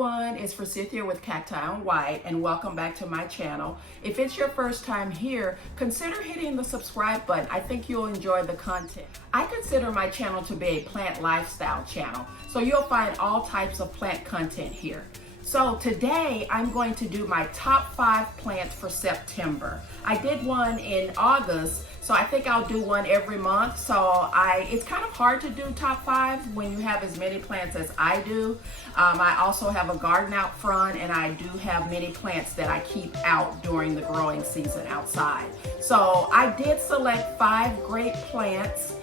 everyone, it's Forsythia with CactiOnWhite and welcome back to my channel. If it's your first time here, consider hitting the subscribe button. I think you'll enjoy the content. I consider my channel to be a plant lifestyle channel, so you'll find all types of plant content here. So today I'm going to do my top 5 plants for September. I did one in August, so I think I'll do one every month. So it's kind of hard to do top 5 when you have as many plants as I do. I also have a garden out front, and I do have many plants that I keep out during the growing season outside. So I did select 5 great plants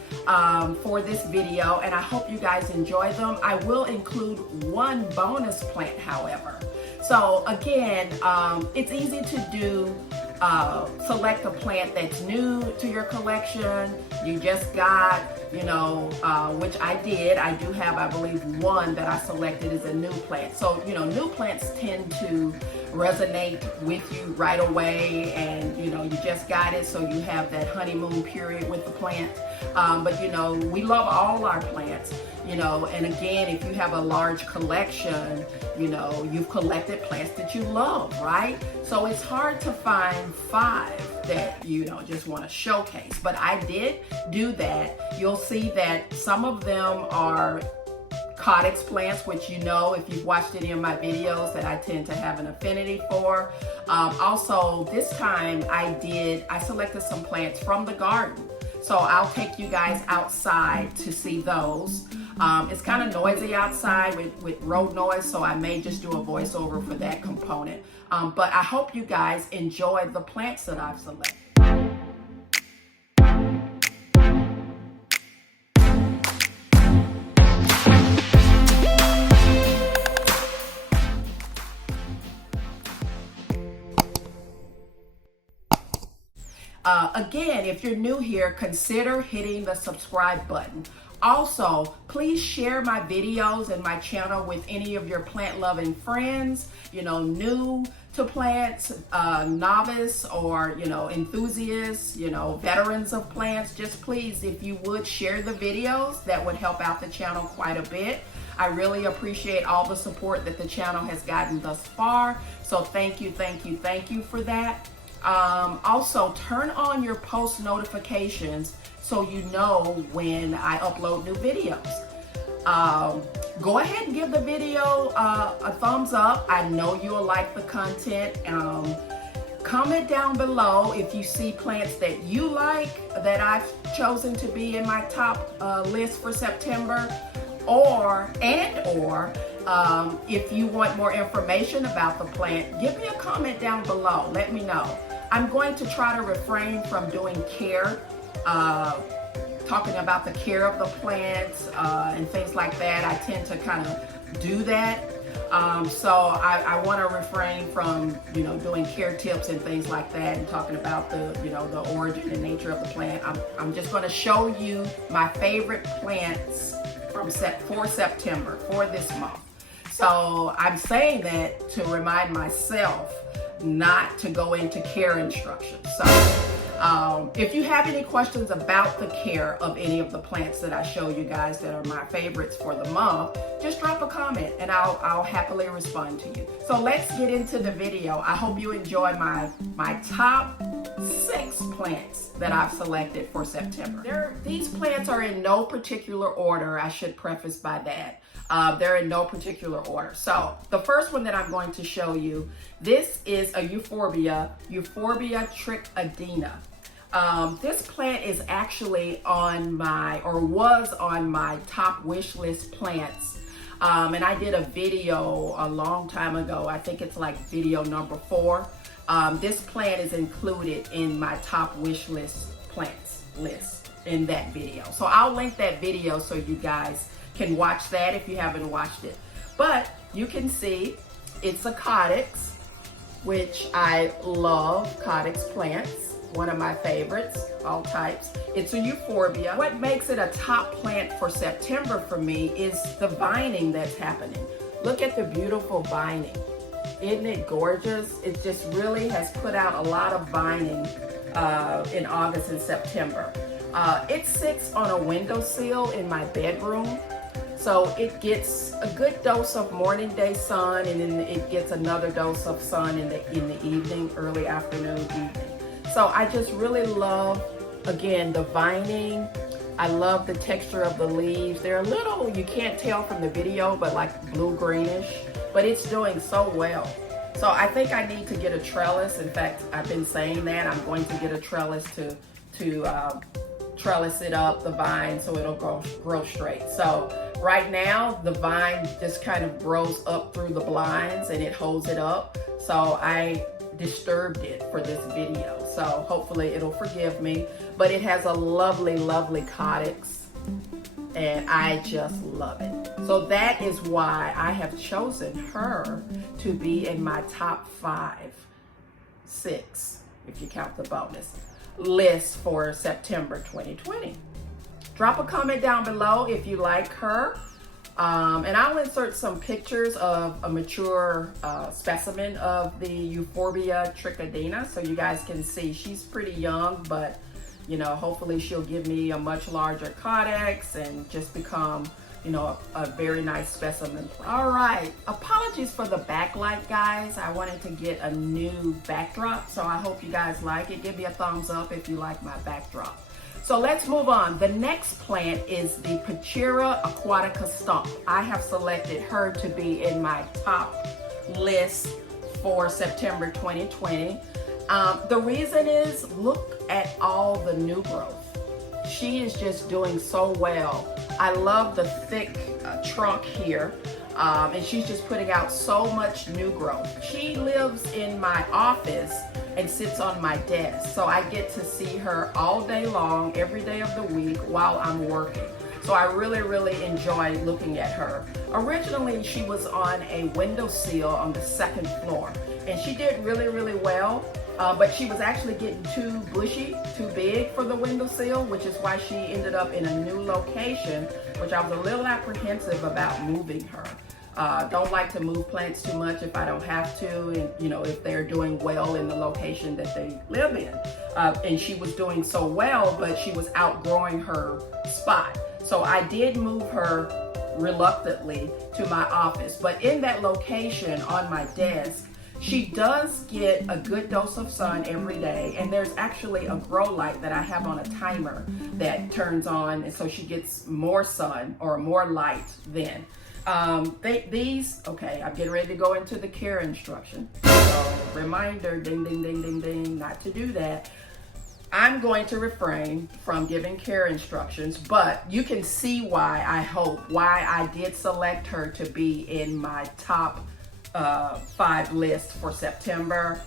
for this video, and I hope you guys enjoy them. I will include one bonus plant, however. So again, it's easy to do. Select a plant that's new to your collection. You just got, which I did. I do have, I believe, one that I selected as a new plant. So, new plants tend to resonate with you right away, and you just got it, so you have that honeymoon period with the plant. But we love all our plants, and again, if you have a large collection, you've collected plants that you love, right? So it's hard to find 5 that just want to showcase, but I did do that. You'll see that some of them are Cactus plants, which if you've watched any of my videos, that I tend to have an affinity for. Also, this time I selected some plants from the garden. So I'll take you guys outside to see those. It's kind of noisy outside with road noise, so I may just do a voiceover for that component. But I hope you guys enjoy the plants that I've selected. Again, if you're new here, consider hitting the subscribe button. Also, please share my videos and my channel with any of your plant loving friends, new to plants, novice, or, enthusiasts, veterans of plants. Just please, if you would share the videos, that would help out the channel quite a bit. I really appreciate all the support that the channel has gotten thus far. So thank you for that. Also, turn on your post notifications so you know when I upload new videos. Go ahead and give the video a thumbs up. I know you'll like the content. Comment down below if you see plants that you like that I've chosen to be in my top list for September, or if you want more information about the plant, give me a comment down below. Let me know. I'm going to try to refrain from doing care, talking about the care of the plants and things like that. I tend to kind of do that. So I want to refrain from, doing care tips and things like that, and talking about the origin and nature of the plant. I'm just going to show you my favorite plants for September, for this month. So I'm saying that to remind myself not to go into care instructions. So if you have any questions about the care of any of the plants that I show you guys that are my favorites for the month, just drop a comment and I'll happily respond to you. So let's get into the video. I hope you enjoy my top 6 plants that I've selected for September. These plants are in no particular order. I should preface by that. They're in no particular order. So the first one that I'm going to show you, this is a Euphorbia Trichodina. This plant is actually was on my top wish list plants. And I did a video a long time ago. I think it's like video number 4. This plant is included in my top wish list plants list in that video. So I'll link that video so you guys can watch that if you haven't watched it. But you can see it's a Cactus, which I love. Cactus plants, one of my favorites, all types. It's a Euphorbia. What makes it a top plant for September for me is the vining that's happening. Look at the beautiful vining. Isn't it gorgeous? It just really has put out a lot of vining in August and September. It sits on a windowsill in my bedroom. So it gets a good dose of morning day sun, and then it gets another dose of sun in the evening, early afternoon, evening. So I just really love, again, the vining. I love the texture of the leaves. They're a little, you can't tell from the video, but like blue-greenish, but it's doing so well. So I think I need to get a trellis. In fact, I've been saying that. I'm going to get a trellis to trellis it up, the vine, so it'll grow straight. So right now, the vine just kind of grows up through the blinds and it holds it up. So I disturbed it for this video. So hopefully it'll forgive me. But it has a lovely, lovely calyx, and I just love it. So that is why I have chosen her to be in my top 6, if you count the bonus, list for September 2020. Drop a comment down below if you like her. And I'll insert some pictures of a mature specimen of the Euphorbia Trichodina so you guys can see. She's pretty young, but you know, hopefully she'll give me a much larger calyx and just become, you know, a very nice specimen. All right, apologies for the backlight, guys. I wanted to get a new backdrop, so I hope you guys like it. Give me a thumbs up if you like my backdrop. So let's move on. The next plant is the Pachira Aquatica stump. I have selected her to be in my top list for September 2020. The reason is, look at all the new growth. She is just doing so well. I love the thick trunk here, and she's just putting out so much new growth. She lives in my office and sits on my desk, so I get to see her all day long, every day of the week while I'm working. So I really, really enjoy looking at her. Originally, she was on a windowsill on the 2nd floor, and she did really, really well. But she was actually getting too bushy, too big for the windowsill, which is why she ended up in a new location, which I was a little apprehensive about moving her. Don't like to move plants too much if I don't have to, and you know, if they're doing well in the location that they live in. And she was doing so well, but she was outgrowing her spot. So I did move her reluctantly to my office, but in that location on my desk, she does get a good dose of sun every day, and there's actually a grow light that I have on a timer that turns on, and so she gets more sun or more light then. Okay, I'm getting ready to go into the care instruction. So reminder, ding, ding, ding, ding, ding, not to do that. I'm going to refrain from giving care instructions, but you can see why I did select her to be in my top 5 list for September.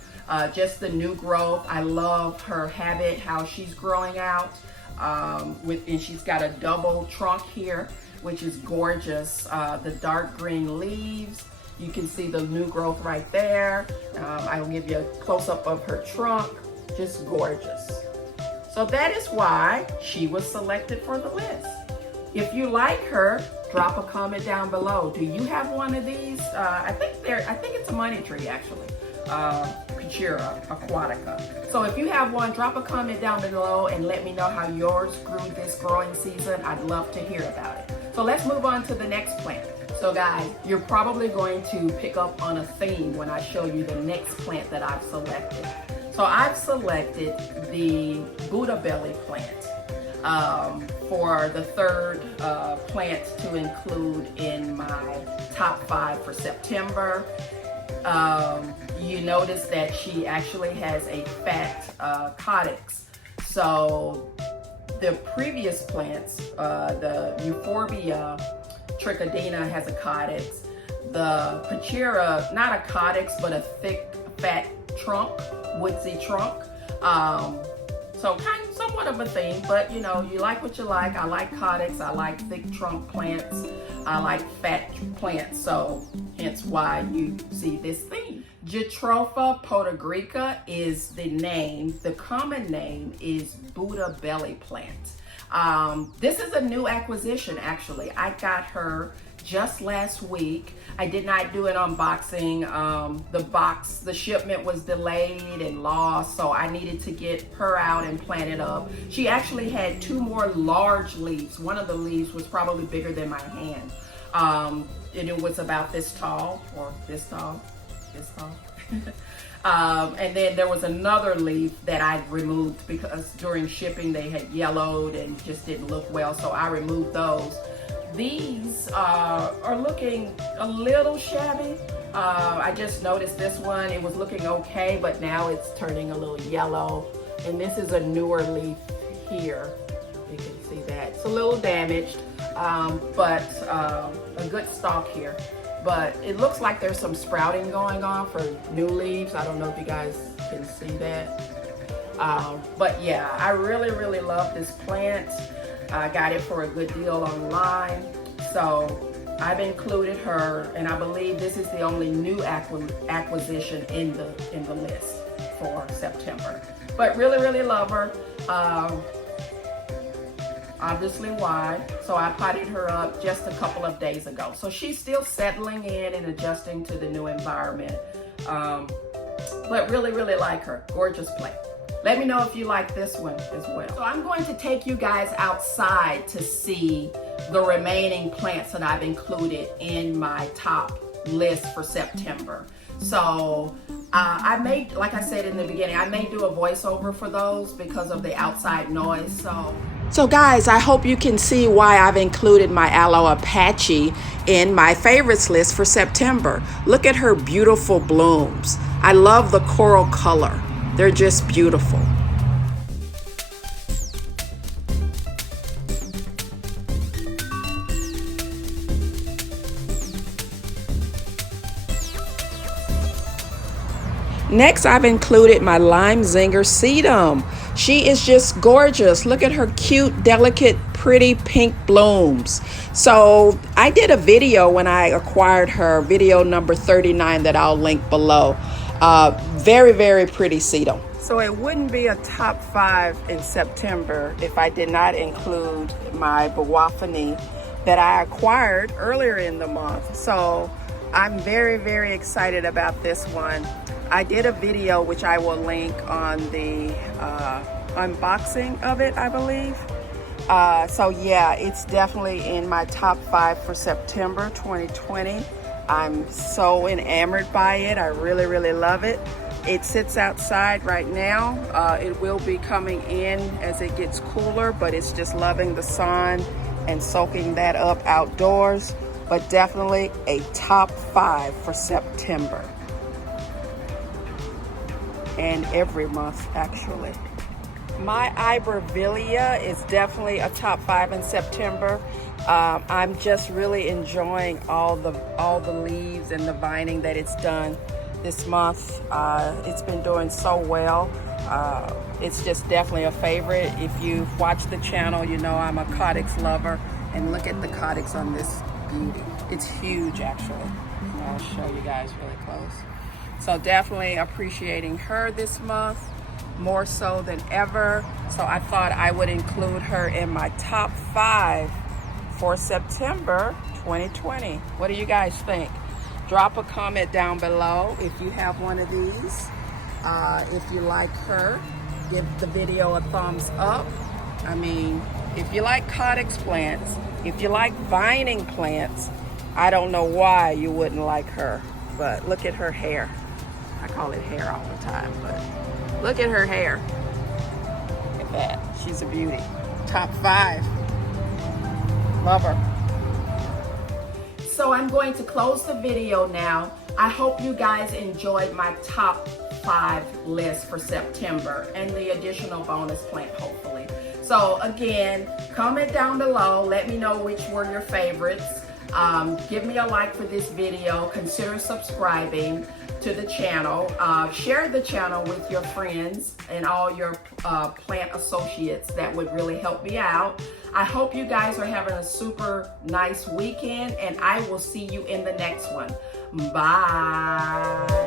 Just the new growth. I love her habit, how she's growing out. And she's got a double trunk here, which is gorgeous. The dark green leaves. You can see the new growth right there. I'll give you a close-up of her trunk. Just gorgeous. So that is why she was selected for the list. If you like her, drop a comment down below. Do you have one of these? I think it's a money tree, actually. Pachira Aquatica. So if you have one, drop a comment down below and let me know how yours grew this growing season. I'd love to hear about it. So let's move on to the next plant. So guys, you're probably going to pick up on a theme when I show you the next plant that I've selected. So I've selected the Buddha belly plant for the 3rd plant to include in my top 5 for September. You notice that she actually has a fat calyx. So the previous plants, the Euphorbia Trichodina has a calyx. The Pachira, not a calyx, but a thick, fat trunk, woodsy trunk. So somewhat of a theme, but you know, you like what you like. I like calyx, I like thick trunk plants, I like fat plants, so hence why you see this theme. Jatropha podagrica is the name. The common name is Buddha belly plant. This is a new acquisition, actually. I got her just last week. I did not do an unboxing. The shipment was delayed and lost, so I needed to get her out and plant it up. She actually had 2 more large leaves. One of the leaves was probably bigger than my hand. And it was about this tall, or this tall, this tall. And then there was another leaf that I removed because during shipping they had yellowed and just didn't look well, so I removed those. These are looking a little shabby. I just noticed this one, it was looking okay, but now it's turning a little yellow. And this is a newer leaf here. You can see that. It's a little damaged, but a good stalk here. But it looks like there's some sprouting going on for new leaves. I don't know if you guys can see that. But yeah, I really love this plant. I got it for a good deal online. So I've included her, and I believe this is the only new acquisition in the list for September. But really love her. Obviously why. So I potted her up just a couple of days ago. So she's still settling in and adjusting to the new environment. But really like her. Gorgeous plant. Let me know if you like this one as well. So I'm going to take you guys outside to see the remaining plants that I've included in my top list for September. So I may, like I said in the beginning, I may do a voiceover for those because of the outside noise. So guys, I hope you can see why I've included my Aloe Apache in my favorites list for September. Look at her beautiful blooms. I love the coral color. They're just beautiful. Next, I've included my Lime Zinger Sedum. She is just gorgeous. Look at her cute, delicate, pretty pink blooms. So I did a video when I acquired her, video number 39 that I'll link below. Very pretty sedum. So it wouldn't be a top 5 in September if I did not include my Boophone that I acquired earlier in the month. So I'm very excited about this one. I did a video which I will link on the unboxing of it, I believe. So yeah, it's definitely in my top 5 for September 2020. I'm so enamored by it. I really love it. It sits outside right now. It will be coming in as it gets cooler, but it's just loving the sun and soaking that up outdoors. But definitely a top 5 for September. And every month, actually. My Ibervillea is definitely a top 5 in September. I'm just really enjoying all the leaves and the vining that it's done this month. It's been doing so well. It's just definitely a favorite. If you've watched the channel, you know I'm a Cactus lover. And look at the Cactus on this beauty. It's huge, actually. I'll show you guys really close. So definitely appreciating her this month, more so than ever. So I thought I would include her in my top 5 for September 2020. What do you guys think? Drop a comment down below if you have one of these. If you like her, give the video a thumbs up. I mean, if you like Cactus plants, if you like vining plants, I don't know why you wouldn't like her. But look at her hair. I call it hair all the time, but look at her hair. Look at that. She's a beauty. Top 5. Love her. So I'm going to close the video now. I hope you guys enjoyed my top 5 list for September and the additional bonus plant, hopefully. So again, comment down below. Let me know which were your favorites. Give me a like for this video. Consider subscribing to the channel. Share the channel with your friends and all your plant associates. That would really help me out. I hope you guys are having a super nice weekend, and I will see you in the next one. Bye.